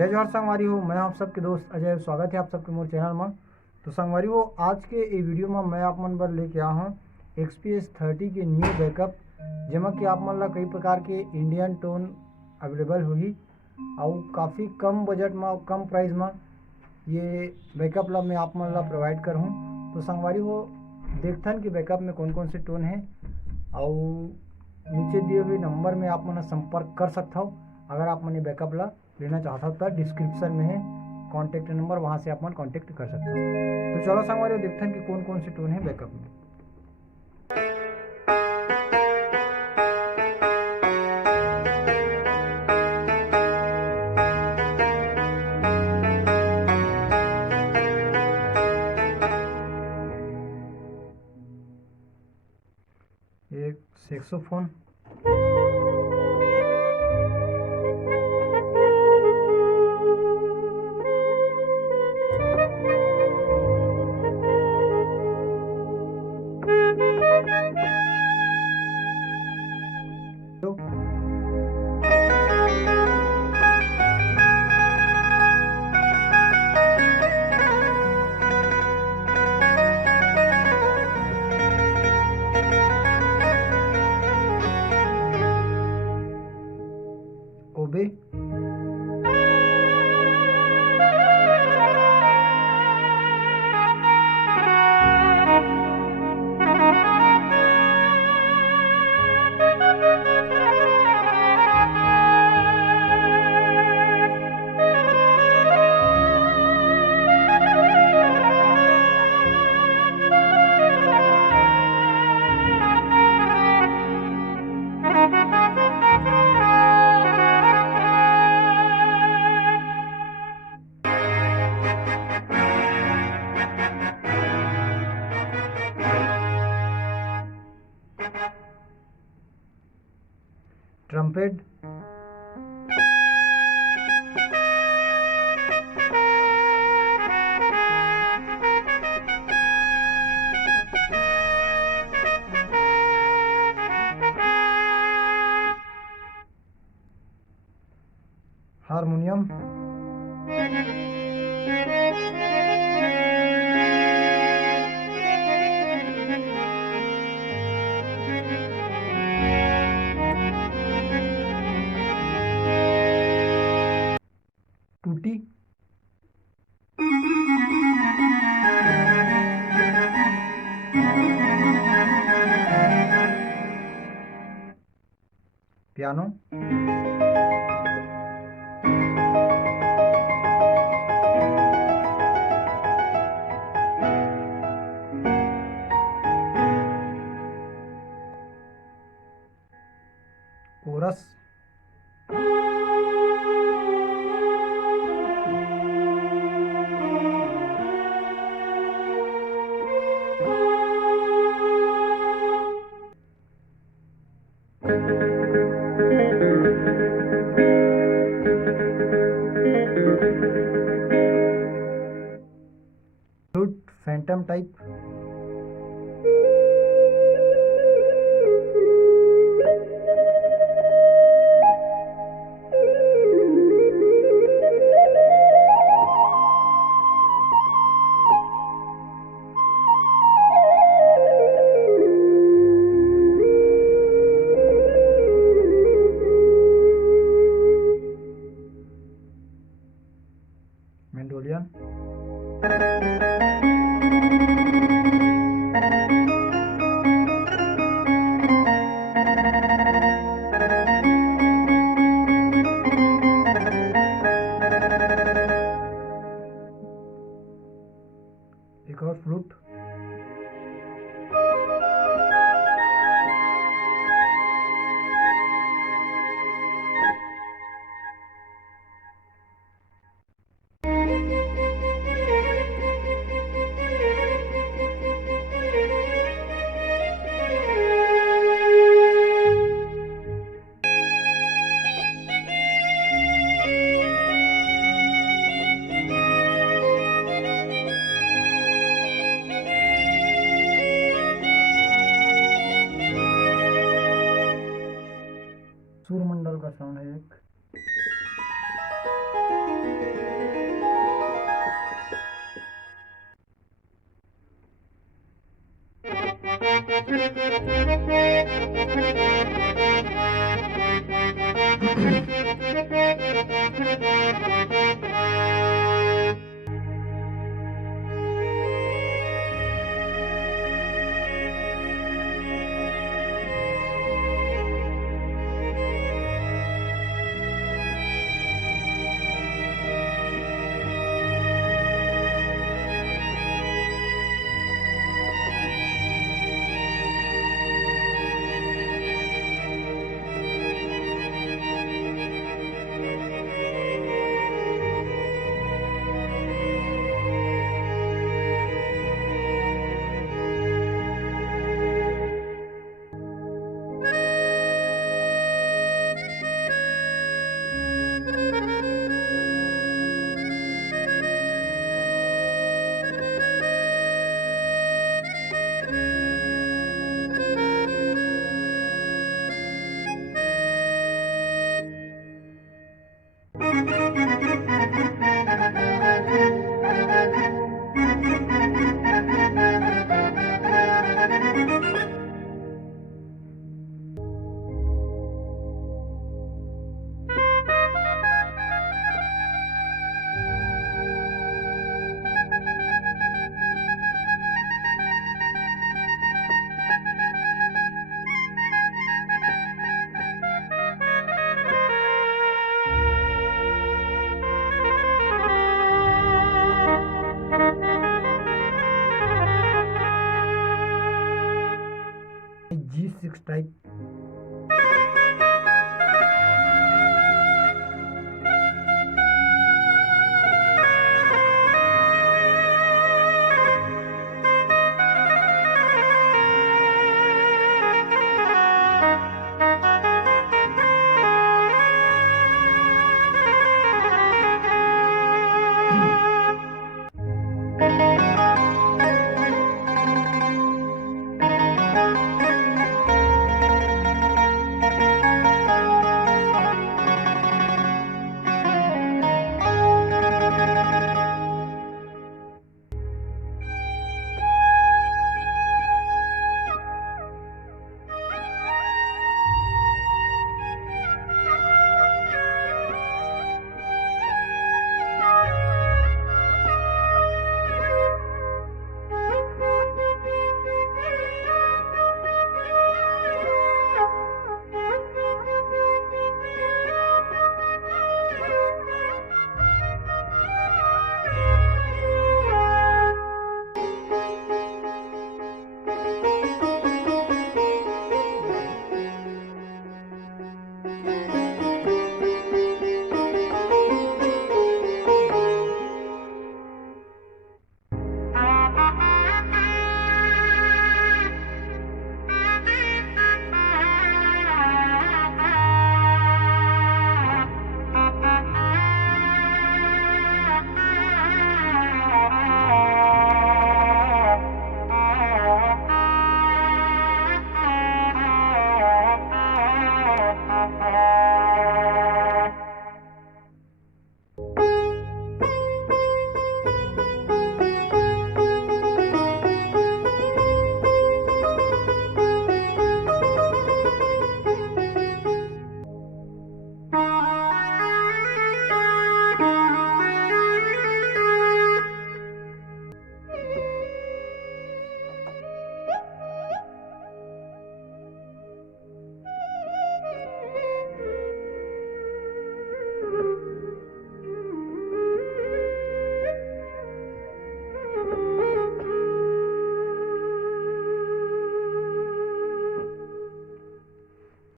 जय जोहार संगवारी हो। मैं आप सबके दोस्त अजय, स्वागत है आप सबके मोर चैनल में। तो संगवारी हो, आज के ये वीडियो में मैं आप मन बर लेके आया हूँ XPS 30 के न्यू बैकअप, जेमा कि आप मन ला कई प्रकार के इंडियन टोन अवेलेबल होगी और काफ़ी कम बजट में, कम प्राइस में ये बैकअप ला मैं आप मन ला प्रोवाइड कर हूँ। तो संगवारी हो, देखथन कि बैकअप में कौन कौन से टोन है और नीचे दिए हुए नंबर में आप मन संपर्क कर सकता हो। अगर आप मन बैकअप ला लेना चाहता हो तो डिस्क्रिप्शन में है कॉन्टेक्ट नंबर, वहाँ से आप मन कॉन्टेक्ट कर सकते हो। तो चलो संगवारी देखते कि कौन कौन से टोन है बैकअप में। एक सैक्सोफोन, ओबे, ट्रम्पेट, हारमोनियम, टूटी, piano, chorus, flute, phantom type, mandolin, एक और फ्लूट, सूरमंडल का साउंड है एक। G6 type